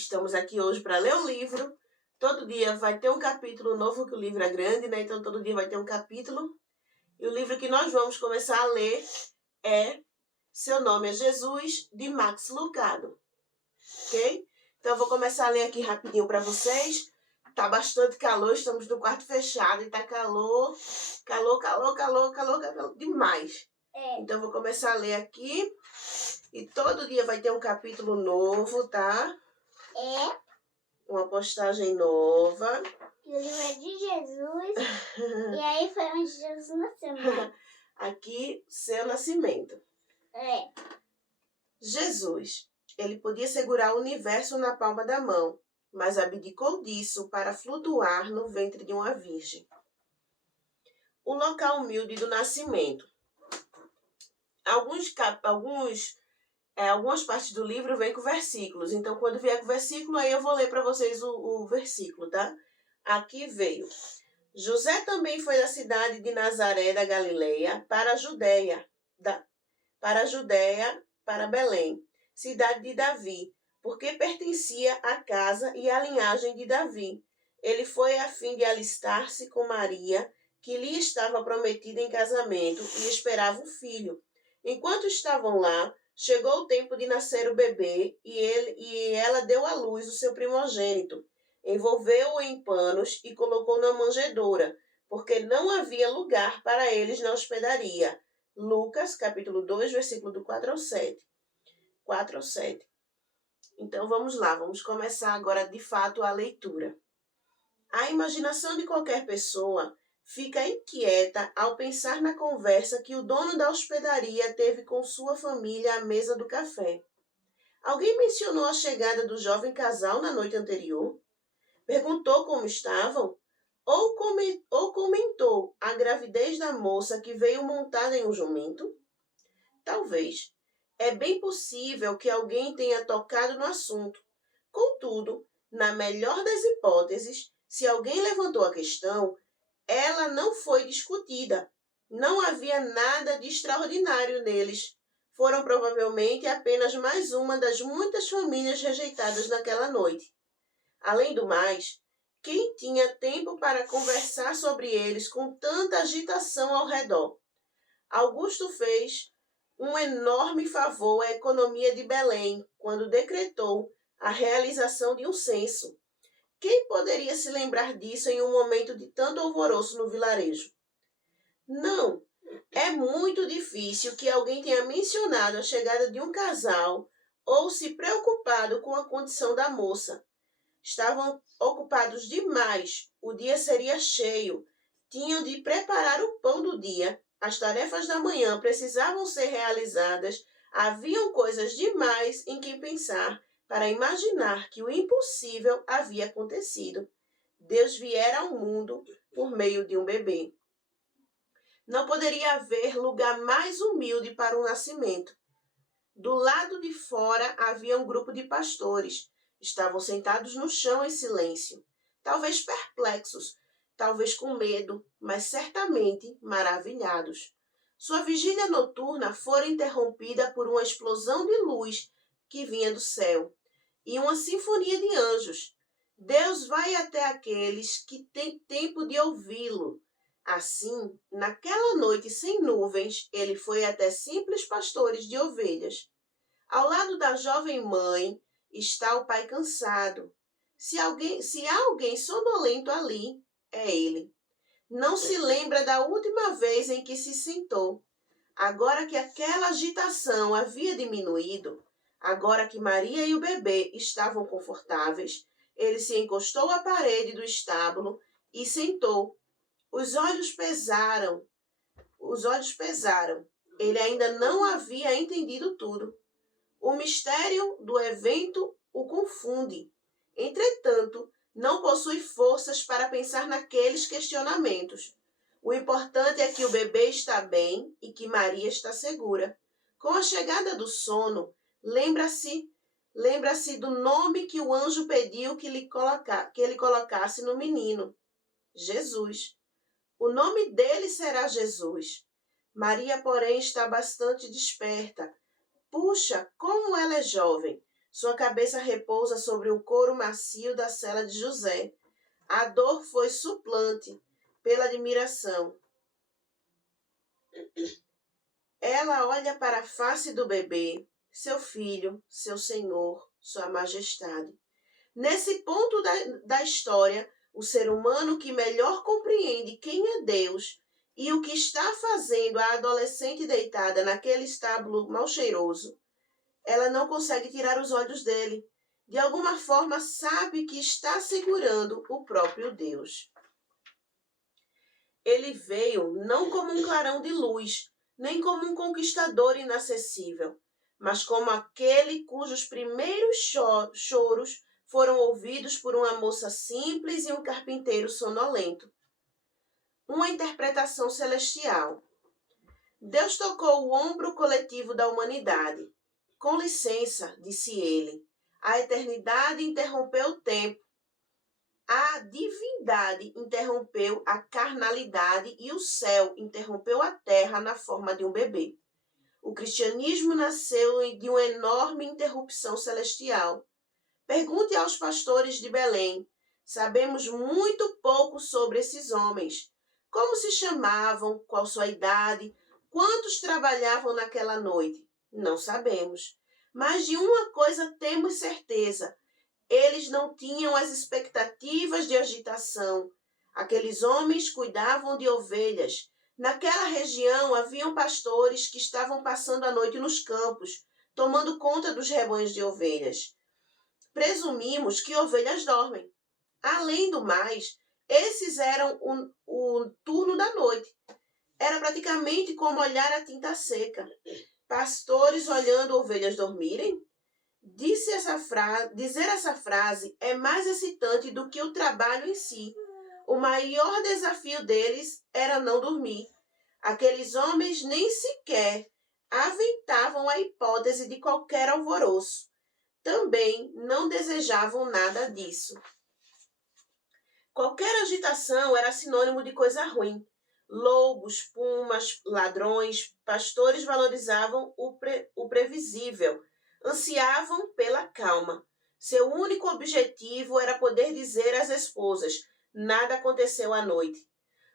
Estamos aqui hoje para ler o livro. Todo dia vai ter um capítulo novo, que o livro é grande, né? Então todo dia vai ter um capítulo. E o livro que nós vamos começar a ler é Seu Nome é Jesus, de Max Lucado. Ok? Então eu vou começar a ler aqui rapidinho para vocês. Tá bastante calor, estamos no quarto fechado e tá calor. Calor demais. Então eu vou começar a ler aqui. E todo dia vai ter um capítulo novo, tá? Uma postagem nova. E o livro é de Jesus. E aí foi onde Jesus nasceu, né? Aqui, seu nascimento. Jesus, ele podia segurar o universo na palma da mão, mas abdicou disso para flutuar no ventre de uma virgem. O local humilde do nascimento. Algumas partes do livro vêm com versículos. Então, quando vier com versículo, aí eu vou ler para vocês o versículo, tá? Aqui veio. José também foi da cidade de Nazaré da Galileia para a Judéia, para Belém, cidade de Davi, porque pertencia à casa e à linhagem de Davi. Ele foi a fim de alistar-se com Maria, que lhe estava prometida em casamento e esperava um filho. Enquanto estavam lá, chegou o tempo de nascer o bebê e ela deu à luz o seu primogênito. Envolveu-o em panos e colocou na manjedoura, porque não havia lugar para eles na hospedaria. Lucas, capítulo 2, versículo do 4 ao 7. 4 ao 7. Então vamos lá, vamos começar agora de fato a leitura. A imaginação de qualquer pessoa fica inquieta ao pensar na conversa que o dono da hospedaria teve com sua família à mesa do café. Alguém mencionou a chegada do jovem casal na noite anterior? Perguntou como estavam? Ou comentou a gravidez da moça que veio montada em um jumento? Talvez. É bem possível que alguém tenha tocado no assunto. Contudo, na melhor das hipóteses, se alguém levantou a questão, ela não foi discutida. Não havia nada de extraordinário neles. Foram provavelmente apenas mais uma das muitas famílias rejeitadas naquela noite. Além do mais, quem tinha tempo para conversar sobre eles com tanta agitação ao redor? Augusto fez um enorme favor à economia de Belém quando decretou a realização de um censo. Quem poderia se lembrar disso em um momento de tanto alvoroço no vilarejo? Não, é muito difícil que alguém tenha mencionado a chegada de um casal ou se preocupado com a condição da moça. Estavam ocupados demais, o dia seria cheio, tinham de preparar o pão do dia, as tarefas da manhã precisavam ser realizadas, haviam coisas demais em que pensar para imaginar que o impossível havia acontecido. Deus viera ao mundo por meio de um bebê. Não poderia haver lugar mais humilde para o nascimento. Do lado de fora havia um grupo de pastores. Estavam sentados no chão em silêncio, talvez perplexos, talvez com medo, mas certamente maravilhados. Sua vigília noturna fora interrompida por uma explosão de luz que vinha do céu e uma sinfonia de anjos. Deus vai até aqueles que têm tempo de ouvi-lo. Assim, naquela noite sem nuvens, ele foi até simples pastores de ovelhas. Ao lado da jovem mãe está o pai cansado. Se há alguém sonolento ali, é ele. Não se lembra da última vez em que se sentou. Agora que aquela agitação havia diminuído, agora que Maria e o bebê estavam confortáveis, ele se encostou à parede do estábulo e sentou. Os olhos pesaram. Ele ainda não havia entendido tudo. O mistério do evento o confunde. Entretanto, não possui forças para pensar naqueles questionamentos. O importante é que o bebê está bem e que Maria está segura. Com a chegada do sono, lembra-se do nome que o anjo pediu que ele colocasse no menino. Jesus. O nome dele será Jesus. Maria, porém, está bastante desperta. Puxa, como ela é jovem! Sua cabeça repousa sobre o couro macio da cela de José. A dor foi suplante pela admiração. Ela olha para a face do bebê, seu filho, seu senhor, sua majestade. Nesse ponto da história, o ser humano que melhor compreende quem é Deus e o que está fazendo a adolescente deitada naquele estábulo mal cheiroso, ela não consegue tirar os olhos dele. De alguma forma, sabe que está segurando o próprio Deus. Ele veio não como um clarão de luz, nem como um conquistador inacessível, mas como aquele cujos primeiros choros foram ouvidos por uma moça simples e um carpinteiro sonolento. Uma interpretação celestial. Deus tocou o ombro coletivo da humanidade. Com licença, disse ele, a eternidade interrompeu o tempo. A divindade interrompeu a carnalidade e o céu interrompeu a terra na forma de um bebê. O cristianismo nasceu de uma enorme interrupção celestial. Pergunte aos pastores de Belém. Sabemos muito pouco sobre esses homens. Como se chamavam, qual sua idade, quantos trabalhavam naquela noite? Não sabemos. Mas de uma coisa temos certeza. Eles não tinham as expectativas de agitação. Aqueles homens cuidavam de ovelhas. Naquela região haviam pastores que estavam passando a noite nos campos, tomando conta dos rebanhos de ovelhas. Presumimos que ovelhas dormem. Além do mais, esses eram o turno da noite. Era praticamente como olhar a tinta seca. Pastores olhando ovelhas dormirem? Dizer essa frase é mais excitante do que o trabalho em si. O maior desafio deles era não dormir. Aqueles homens nem sequer aventavam a hipótese de qualquer alvoroço. Também não desejavam nada disso. Qualquer agitação era sinônimo de coisa ruim. Lobos, pumas, ladrões, pastores valorizavam o previsível, ansiavam pela calma. Seu único objetivo era poder dizer às esposas: nada aconteceu à noite.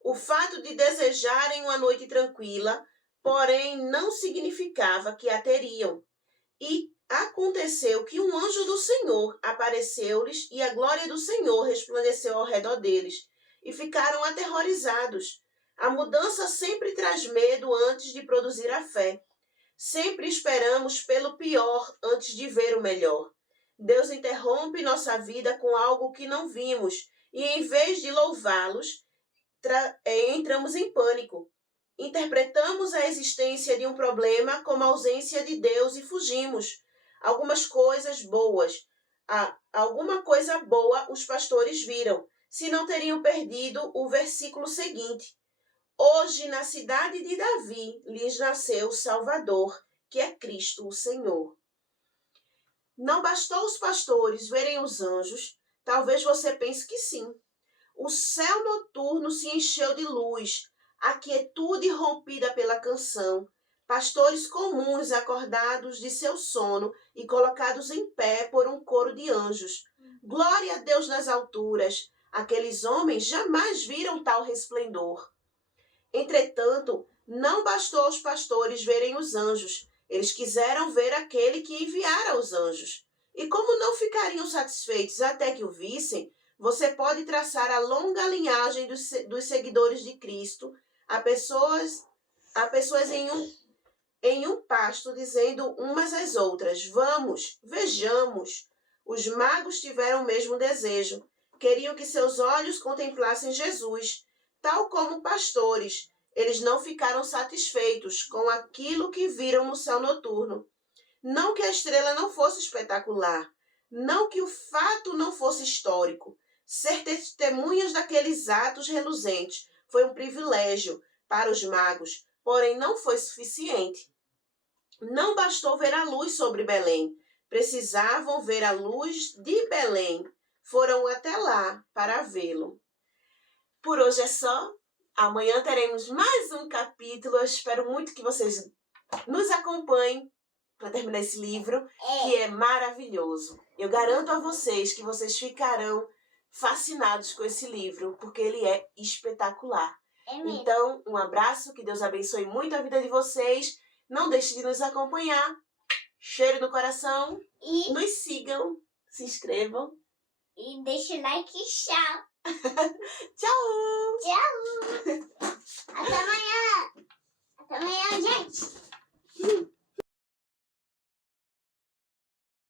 O fato de desejarem uma noite tranquila, porém, não significava que a teriam. E aconteceu que um anjo do Senhor apareceu-lhes e a glória do Senhor resplandeceu ao redor deles, e ficaram aterrorizados. A mudança sempre traz medo antes de produzir a fé. Sempre esperamos pelo pior antes de ver o melhor. Deus interrompe nossa vida com algo que não vimos, e em vez de louvá-los, entramos em pânico. Interpretamos a existência de um problema como a ausência de Deus e fugimos. Alguma coisa boa os pastores viram, se não teriam perdido o versículo seguinte. Hoje, na cidade de Davi, lhes nasceu o Salvador, que é Cristo o Senhor. Não bastou os pastores verem os anjos? Talvez você pense que sim. O céu noturno se encheu de luz, a quietude rompida pela canção, pastores comuns acordados de seu sono e colocados em pé por um coro de anjos. Glória a Deus nas alturas! Aqueles homens jamais viram tal resplendor. Entretanto, não bastou aos pastores verem os anjos. Eles quiseram ver aquele que enviara os anjos. E como não ficariam satisfeitos até que o vissem, você pode traçar a longa linhagem dos seguidores de Cristo, a pessoas em um pasto dizendo umas às outras: vamos, vejamos. Os magos tiveram o mesmo desejo. Queriam que seus olhos contemplassem Jesus. Tal como pastores, eles não ficaram satisfeitos com aquilo que viram no céu noturno. Não que a estrela não fosse espetacular, não que o fato não fosse histórico. Ser testemunhas daqueles atos reluzentes foi um privilégio para os magos, porém não foi suficiente. Não bastou ver a luz sobre Belém, precisavam ver a luz de Belém. Foram até lá para vê-lo. Por hoje é só. Amanhã teremos mais um capítulo. Eu espero muito que vocês nos acompanhem. para terminar esse livro, É. que é maravilhoso. Eu garanto a vocês que vocês ficarão fascinados com esse livro, porque ele é espetacular. É mesmo. Então, um abraço, que Deus abençoe muito a vida de vocês. Não deixe de nos acompanhar. Cheiro no coração. E, Nos sigam, se inscrevam. e deixa o like e tchau. Tchau! Tchau.